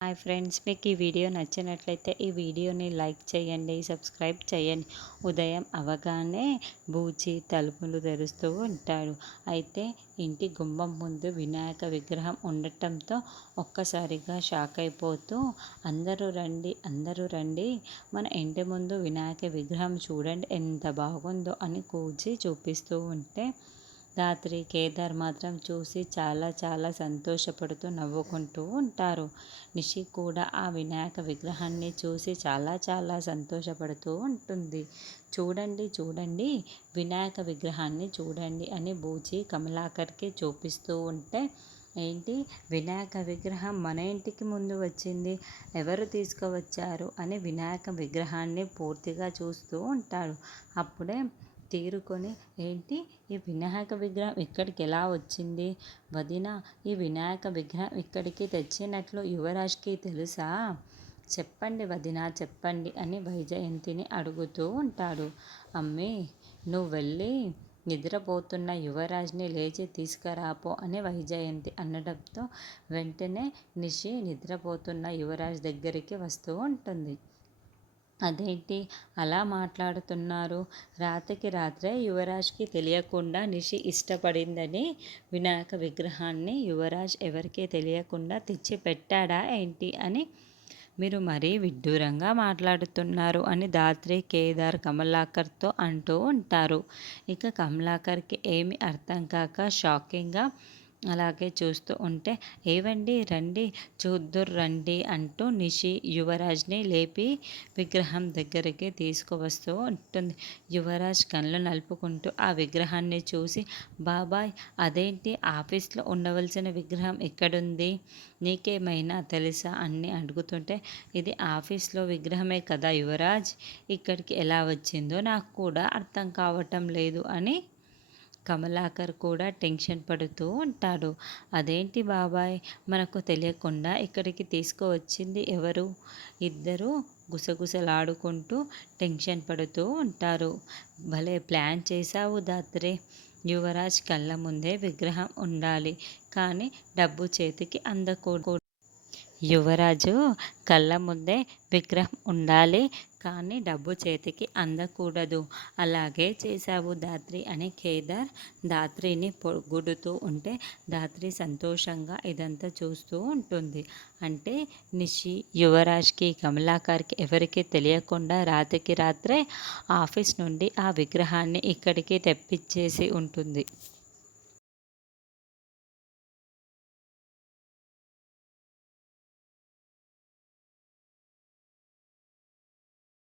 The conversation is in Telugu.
హాయ్ ఫ్రెండ్స్, మీకు ఈ వీడియో నచ్చినట్లయితే ఈ వీడియోని లైక్ చేయండి, సబ్స్క్రైబ్ చేయండి. ఉదయం అవగానే బూచి తలుపులు తెరుస్తూ ఉంటాడు. అయితే ఇంటి గుమ్మం ముందు వినాయక విగ్రహం ఉండటంతో ఒక్కసారిగా షాక్ అయిపోతూ అందరూ రండి, మన ఇంటి ముందు వినాయక విగ్రహం చూడండి ఎంత బాగుందో అని కూర్చి చూపిస్తూ ఉంటే రాత్రి కేదార్ మాత్రం చూసి చాలా సంతోషపడుతూ నవ్వుకుంటూ ఉంటారు. నిషి కూడా ఆ వినాయక విగ్రహాన్ని చూసి చాలా సంతోషపడుతూ ఉంటుంది. చూడండి వినాయక విగ్రహాన్ని చూడండి అని బూచి కమలాకర్కి చూపిస్తూ ఉంటే, ఏంటి వినాయక విగ్రహం మన ఇంటికి ముందు వచ్చింది, ఎవరు తీసుకువచ్చారు అని వినాయక విగ్రహాన్ని పూర్తిగా చూస్తూ ఉంటాడు. అప్పుడే తీరుకొని, ఏంటి ఈ వినాయక విగ్రహం ఇక్కడికి ఎలా వచ్చింది వదిన, ఈ వినాయక విగ్రహం ఇక్కడికి తెచ్చినట్లు యువరాజ్కి తెలుసా, చెప్పండి వదిన చెప్పండి అని వైజయంతిని అడుగుతూ ఉంటాడు. అమ్మే, నువ్వు వెళ్ళి నిద్రపోతున్న యువరాజ్ని లేచి తీసుకురాపో అని వైజయంతి అనడంతో వెంటనే నిషి నిద్రపోతున్న యువరాజ్ దగ్గరికి వస్తూ ఉంటుంది. అదేంటి అలా మాట్లాడుతున్నారు, రాత్రికి రాత్రే యువరాజ్కి తెలియకుండా నిషి ఇష్టపడిందని వినాయక విగ్రహాన్ని యువరాజ్ ఎవరికీ తెలియకుండా తెచ్చి పెట్టాడా ఏంటి అని మీరు మరీ విడ్డూరంగా మాట్లాడుతున్నారు అని ధాత్రి, కేదార్ కమలాకర్తో అంటూ ఉంటారు. ఇక కమలాకర్కి ఏమి అర్థం కాక షాకింగ్గా అలాగే చూస్తూ ఉంటే, ఏవండి రండి చూద్దురు రండి అంటూ నిషి యువరాజ్ని లేపి విగ్రహం దగ్గరికి తీసుకువస్తూ ఉంటుంది. యువరాజ్ కళ్ళు నలుపుకుంటూ ఆ విగ్రహాన్ని చూసి, బాబాయ్ అదేంటి ఆఫీస్లో ఉండవలసిన విగ్రహం ఎక్కడుంది, నీకేమైనా తెలుసా అని అడుగుతుంటే, ఇది ఆఫీస్లో విగ్రహమే కదా యువరాజ్, ఇక్కడికి ఎలా వచ్చిందో నాకు కూడా అర్థం కావటం లేదు అని కమలాకర్ కూడా టెన్షన్ పడుతూ ఉంటాడు. అదేంటి బాబాయ్, మనకు తెలియకుండా ఇక్కడికి తీసుకువచ్చింది ఎవరు, ఇద్దరు గుసగుసలాడుకుంటూ టెన్షన్ పడుతూ ఉంటారు. భలే ప్లాన్ చేశావు ధాత్రే, యువరాజ్ కళ్ళ ముందే విగ్రహం ఉండాలి కానీ డబ్బు చేతికి అందకూడదు. యువరాజు కళ్ళ ముందే విగ్రహం ఉండాలి కానీ డబ్బు చేతికి అందకూడదు, అలాగే చేశావు ధాత్రి అని కేదార్ ధాత్రిని పొగుడుతూ ఉంటే ధాత్రి సంతోషంగా ఇదంతా చూస్తూ ఉంటుంది. అంటే నిషి యువరాజ్కి కమలాకర్కి ఎవరికీ తెలియకుండా రాత్రికి రాత్రే ఆఫీస్ నుండి ఆ విగ్రహాన్ని ఇక్కడికి తెప్పించేసి ఉంటుంది.